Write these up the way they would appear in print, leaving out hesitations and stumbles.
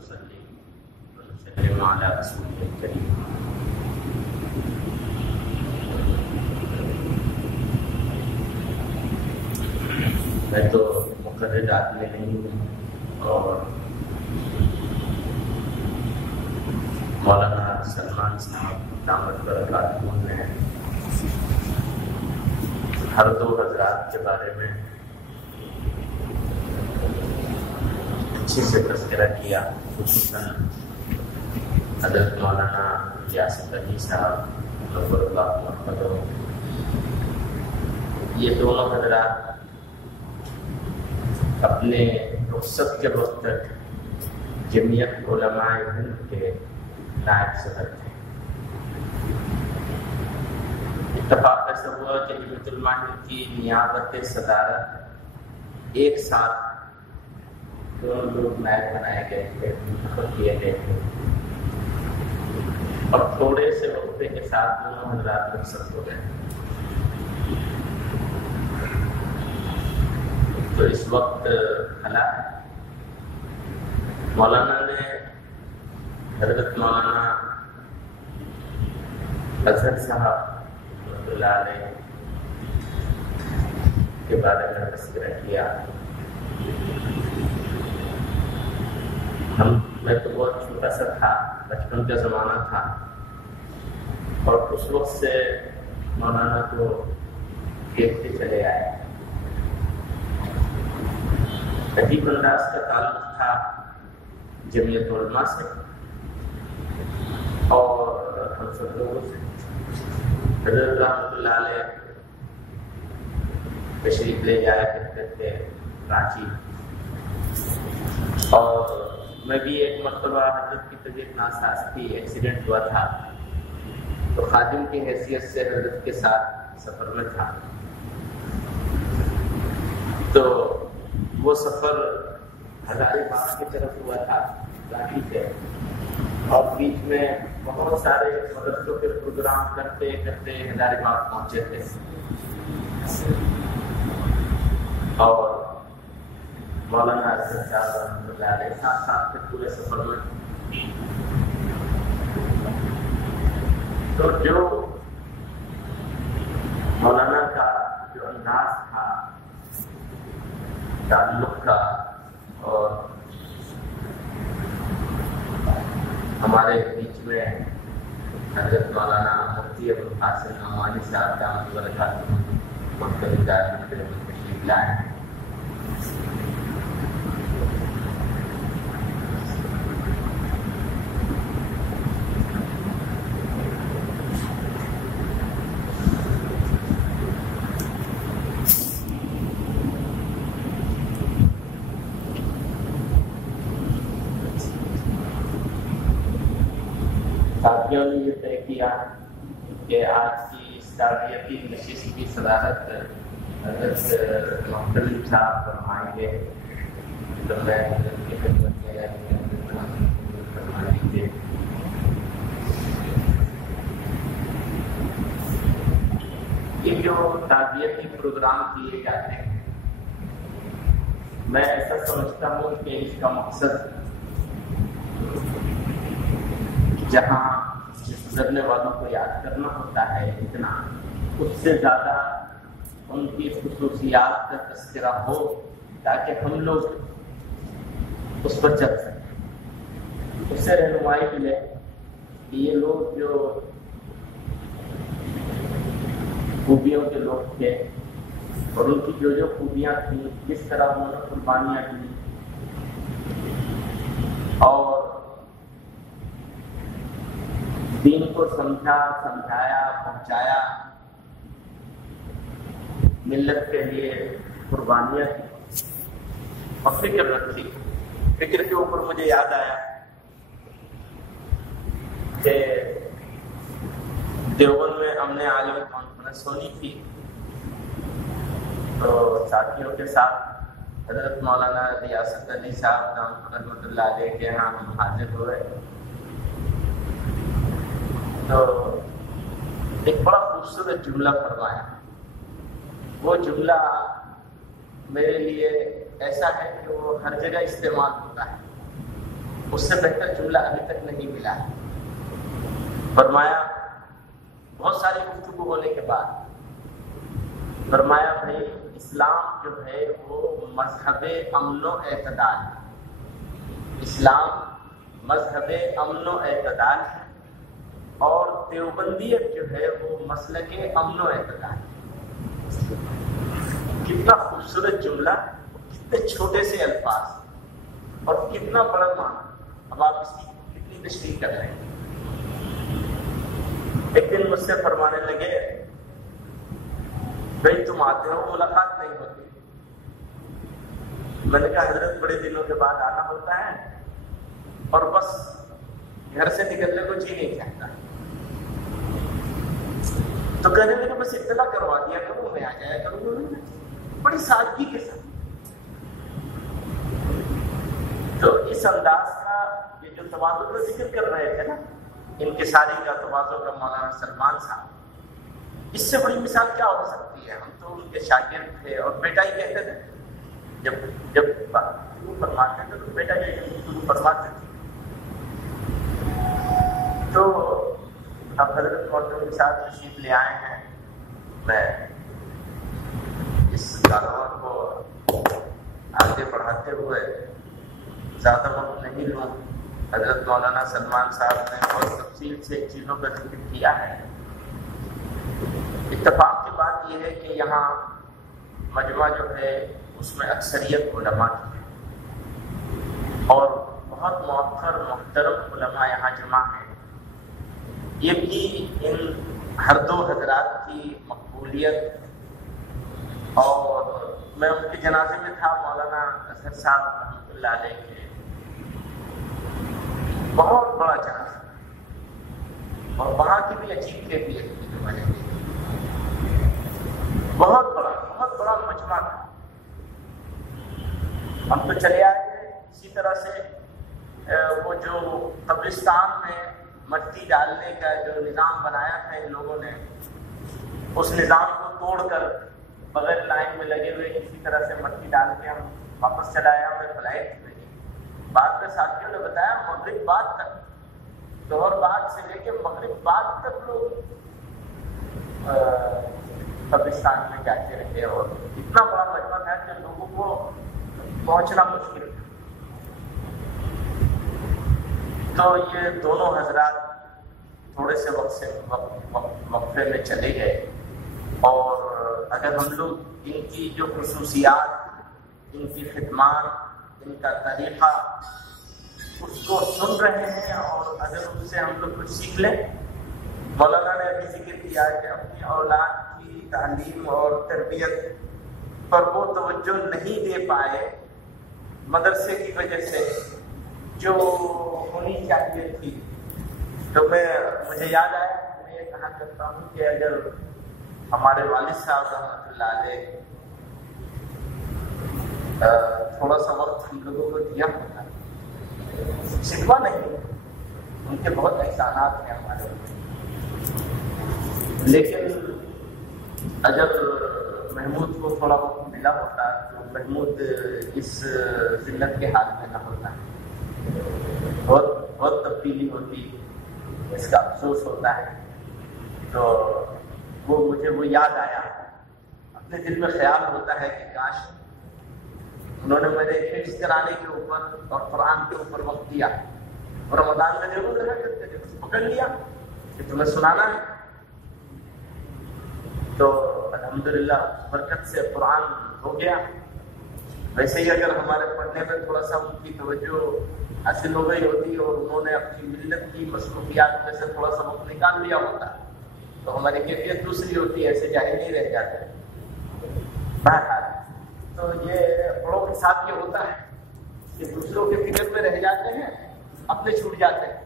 ونصلي ونسلم على رسوله الكريم. میں تو مقرر آدمی نہیں ہوں اور مولانا سلمان صاحب دامت برکاتہ نے ہر دو حضرات کے بارے میں اچھے سے تذکرہ کیا، خصوصاً حضرت مولانا ریاست علی صاحب نور اللہ محمد. یہ دونوں حضرات اپنے رخصت کے وقت تک جمعیت علماء ہند کے نائب صدر تھے. اتفاق ایسا ہوا کہ جمعیت علماء ہند کی نیابت صدارت ایک ساتھ دونوں لوگ نائب بنائے گئے تھے، منتخب کیے گئے تھے، اور تھوڑے سے وقفے کے ساتھ دونوں حضرات رخصت ہو گئے. تو اس وقت خلا مولانا نے حضرت مولانا اظہر صاحب رحمۃ اللہ علیہ کے بارے میں تذکرہ کیا. میں تو بہت چھوٹا سا تھا، بچپن کا زمانہ تھا، اور اس وقت سے مولانا کو دیکھتے چلے آئے. عجیب انداز کا تعلق تھا جمعیت علماء سے اور ہم سب لوگوں سے. حضرت رحمۃ اللہ علیہ تشریف لے جایا کرتے تھے رانچی، اور میں بھی ایک مرتبہ حضرت کی طبیعت ناساز تھی، ایکسیڈنٹ ہوا تھا، تو خادم کی حیثیت سے حضرت کے ساتھ سفر میں تھا. تو وہ سفر ہزاری باغ کی طرف ہوا تھا رانچی سے، اور بیچ میں بہت سارے مدرسوں کے پروگرام کرتے کرتے ہزاری باغ پہنچے تھے. اور مولانا اظہر صاحب رحمۃ اللہ علیہ ساتھ ساتھ پورے سفر میں. تو جو مولانا کا جو انداز تھا تعلق کا، اور ہمارے بیچ میں حضرت مولانا مفتی ابو القاسم نعمانی صاحب دامت برکاتہ مختلف دائروں میں تشریف لائے. ساتھیوں نے یہ طے کیا کہ آج کی اس تعزیتی نشست کی صدارت حضرت محترم صاحب فرمائیں گے. تو میں حضرت کی خدمت میں فرما دیجیے. یہ جو تعزیتی پروگرام کیے جاتے ہیں، میں ایسا سمجھتا ہوں کہ اس کا مقصد جہاں گزرنے والوں کو یاد کرنا ہوتا ہے اتنا، اس سے زیادہ ان کی خصوصیات کا تذکرہ ہو تاکہ ہم لوگ اس پر چل سکیں. اس سے رہنمائی ملے کہ یہ لوگ جو خوبیوں کے لوگ تھے اور ان کی جو جو خوبیاں تھیں، کس طرح انہوں نے قربانیاں دی اور دین کو سمجھایا پہنچایا، ملت کے لیے قربانیاں کی اور فکر رکھی. فکر کے اوپر مجھے یاد آیا کہ دیوبند میں ہم نے عالم کانفرنس ہونی تھی، تو ساتھیوں کے ساتھ حضرت مولانا ریاست علی صاحب رحمۃ اللہ علیہ کے یہاں ہم حاضر ہوئے. تو ایک بڑا خوبصورت جملہ فرمایا. وہ جملہ میرے لیے ایسا ہے کہ وہ ہر جگہ استعمال ہوتا ہے. اس سے بہتر جملہ ابھی تک نہیں ملا ہے۔ فرمایا بہت ساری گفتگو ہونے کے بعد فرمایا بھائی اسلام جو ہے وہ مذہب امن و اعتدال ہے، اسلام مذہب امن و اعتدال ہے، اور دیوبندیت جو ہے وہ مسلک امن و اعتدال ہے۔ کتنا خوبصورت جملہ، کتنے چھوٹے سے الفاظ اور کتنا بڑا معنی۔ اب آپ اس کی کتنی تشریح کر رہے ہیں۔ ایک دن مجھ سے فرمانے لگے بھائی تم آتے ہو ملاقات نہیں ہوتی۔ میں نے کہا حضرت بڑے دنوں کے بعد آنا ہوتا ہے اور بس گھر سے نکلنے کو جی نہیں چاہتا، تو کہنے لگے بس اطلاع کروا دیا کروں میں آ جایا کروں گا، بڑی سادگی کے ساتھ۔ تو اس انداز کا یہ جو تواضع کا ذکر کر رہے تھے نا، انکساری کا، تواضع کا، مولانا سلمان صاحب، اس سے بڑی مثال کیا ہو سکتی ہے؟ ہم تو ان کے شاگرد تھے اور بیٹا ہی کہتے تھے، جب فرماتے تھے تو بیٹا ہی فرماتے تھے۔ تو اب حضرت مولانا کے ساتھ تشریف لے آئے ہیں، میں اس کاروبار کو آگے بڑھاتے ہوئے زیادہ وقت نہیں لوں۔ حضرت مولانا سلمان صاحب نے بہت تفصیل سے چیزوں کا ذکر کیا ہے۔ اتفاق کی بات یہ ہے کہ یہاں مجمع جو ہے اس میں اکثریت علماء کی ہے اور بہت مؤثر محترم علماء یہاں جمع ہیں۔ یہ بھی ان ہر دو حضرات کی مقبولیت، اور میں ان کے جنازے میں تھا، مولانا اظہر صاحب رحمۃ اللہ علیہ کے، بہت بڑا جنازہ، اور وہاں کی بھی عجیب کیفیت تھی جو میں نے دیکھی، بہت بڑا مجمع تھا۔ ہم تو چلے آئے تھے اسی طرح سے، وہ جو قبرستان میں مٹی ڈالنے کا جو نظام بنایا تھا ان لوگوں نے، اس نظام کو توڑ کر بغیر لائن میں لگے ہوئے اسی طرح سے مٹی ڈال کے ہم واپس چلا آیا۔ ہمیں فلائٹ ملی، بعد میں ساتھیوں نے بتایا مغرب بعد تک، ظہر بعد سے لے کے مغرب بعد تک لوگ قبرستان میں جاتے رہے، اور اتنا بڑا مجمع تھا کہ لوگوں کو پہنچنا مشکل تھا۔ تو یہ دونوں حضرات تھوڑے سے وقفے میں چلے گئے، اور اگر ہم لوگ ان کی جو خصوصیات، ان کی خدمات، ان کا طریقہ اس کو سن رہے ہیں، اور اگر اس سے ہم لوگ کچھ سیکھ لیں۔ مولانا نے ابھی ذکر کیا کہ اپنی اولاد کی تعلیم اور تربیت پر وہ توجہ نہیں دے پائے مدرسے کی وجہ سے جو ہونی چاہیے تھی۔ تو مجھے یاد آیا، میں یہ کہا کرتا ہوں کہ اگر ہمارے والد صاحب رحمۃ اللہ علیہ تھوڑا سا وقت ہم لوگوں کو دیا ہوتا، شکوہ نہیں، ان کے بہت احسانات ہیں ہمارے، لیکن اگر محمود کو تھوڑا وقت ملا ہوتا تو محمود اس ذلت کے حال میں نہ ہوتا، بہت تبدیلی ہوتی، اس کا افسوس ہوتا ہے۔ تو مجھے یاد آیا، اپنے دل میں خیال ہوتا ہے کہ کاش انہوں نے میرے حفظ کرانے کے اوپر اور قرآن کے اوپر وقت دیا، اور رمضان میں ضرور رہا کرتے تھے، پکڑ لیا کہ تمہیں سنانا ہے۔ تو الحمدللہ برکت سے قرآن ہو گیا۔ ویسے ہی اگر ہمارے پڑھنے میں تھوڑا سا ان کی توجہ حاصل ہو گئی ہوتی اور انہوں نے اپنی ملت کی مصروفیات میں سے تھوڑا سا وقت نکال لیا ہوتا تو ہماری کیفیت دوسری ہوتی، ایسے جاہل نہیں رہ جاتے۔ بہرحال تو یہ بڑوں کے ساتھ یہ ہوتا ہے کہ دوسروں کے فکر میں رہ جاتے ہیں، اپنے چھوٹ جاتے ہیں۔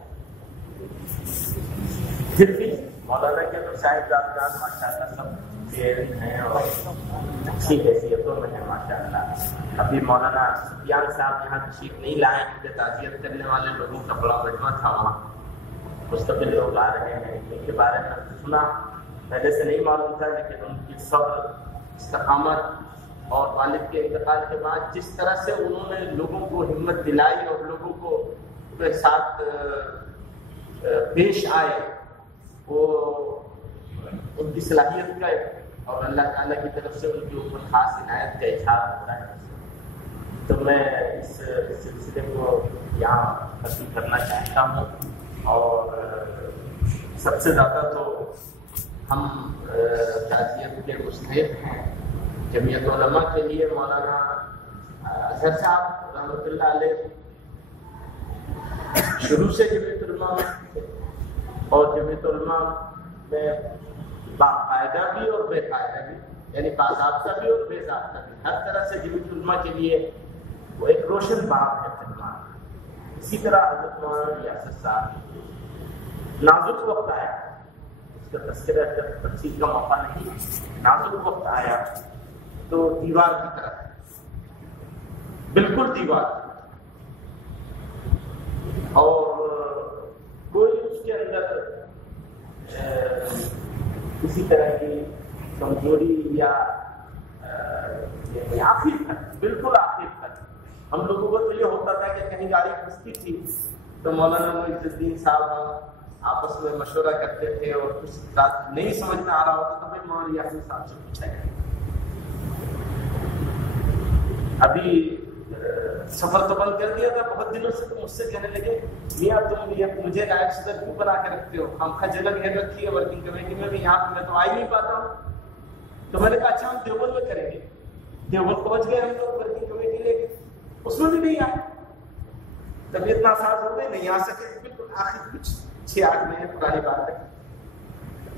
پھر بھی مولانا کے تو صاحبزاد ماشاء اللہ سب شیر ہیں اور اچھی حیثیتوں میں ہیں ماشاء اللہ۔ ابھی مولانا سفیان صاحب یہاں تشریف نہیں لائے کیونکہ تعزیت کرنے والے لوگوں کا بڑا مجمع تھا، وہاں مستقل لوگ آ رہے ہیں۔ ان کے بارے میں سنا، پہلے سے نہیں معلوم تھا، لیکن ان کی صبر، استقامت اور والد کے انتقال کے بعد جس طرح سے انہوں نے لوگوں کو ہمت دلائی اور لوگوں کو کے ساتھ پیش آئے وہ ان کی صلاحیت کا اور اللہ تعالیٰ کی طرف سے ان کے اوپر خاص عنایت کا اظہار ہوتا ہے. تو میں اس سلسلے کو یہاں ختم کرنا چاہتا ہوں. اور سب سے زیادہ تو ہم تعزیت کے مستحق ہیں. جمعیت علماء کے لیے مولانا اظہر صاحب رحمۃ اللہ علیہ شروع سے جمعیت علماء میں تھے اور جمعیت علماء میں باقاعدہ بھی اور بے قاعدہ بھی، یعنی باضابطہ بھی اور بے ضابطہ بھی، ہر طرح سے جمعیت علماء کے لیے وہ ایک روشن باب ہے خدمات. اسی طرح حضرت مولانا ریاست صاحب نازک وقت آیا، اس کا تذکرہ تفصیل کا موقع نہیں، نازک وقت آیا تو دیوار کی طرح بالکل دیوار، اور کوئی اس کے اندر کسی طرح کی کمزوری یا آخر تک بالکل آخر تک ہم لوگوں کو تو یہ ہوتا تھا کہ کہیں گاڑی پھنستی تھی تو مولانا معز الدین صاحب آپس میں مشورہ کرتے تھے اور کچھ بات نہیں سمجھ میں آ رہا ہوتا تو پھر مولانا یاسین صاحب سے پوچھا گیا. ابھی سفر تو بند کر دیا تھا بہت دنوں سے، تو مجھ سے کہنے لگے میاں تم مجھے نائب صدر کیوں بنا کے رکھتے ہو؟ ہم کا جگہ گھیر رکھی ہے ورکنگ کمیٹی میں بھی، یہاں پہ میں تو آ ہی نہیں پاتا ہوں. تو میں نے کہا اچھا ہم دیوبند میں کریں گے. دیوبند پہنچ گئے ہم لوگ ورکنگ کمیٹی لے کے، اس میں بھی نہیں آئے، طبیعت ناساز ہو گئی، نہیں آ سکے. بالکل آخر کچھ 6-8 مہینے پرانی بات ہے.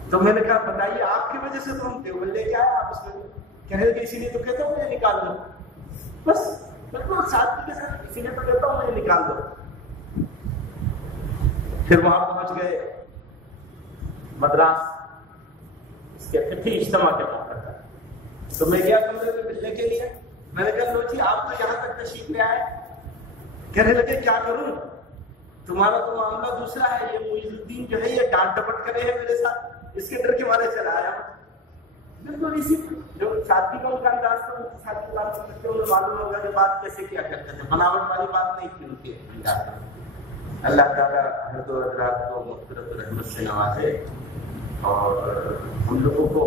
تو میں نے کہا بتائیے آپ کی وجہ سے تو ہم دیوبند لے کے آئے، آپ اس میں کہنے لگے اسی لیے تو کہتا ہوں مجھے نکال دو. بس بالکل سادگی کے ساتھ اسی لیے تو کہتا ہوں مجھے نکال دو. پھر وہاں پہنچ گئے مدراس، اس کے فقہی اجتماع کے موقع پر. تو میں گیا کمرے میں ملنے کے لیے، میں نے کہا لو جی آپ تو یہاں تک تشریف لے آئے. کہنے لگے کیا کروں، تمہارا تو معاملہ دوسرا ہے، یہ معز الدین جو ہے یہ ڈانٹ ڈپٹ کرے ہے میرے ساتھ، اس کے ڈر کے مارے چلا آیا. بالکل اسی جو سادگی کا ان کا انداز تھا، ان کی سادگی بات کرتے انہیں معلوم ہوگا کہ بات کیسے کیا کرتے تھے، بناوٹ والی بات نہیں تھی ان کے انداز میں. اللہ تعالیٰ ہر دو حضرات کو مغفرت و رحمت سے نوازے اور ہم لوگوں کو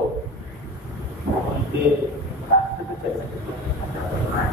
ان کے راستے پہ چل سکتے ہیں.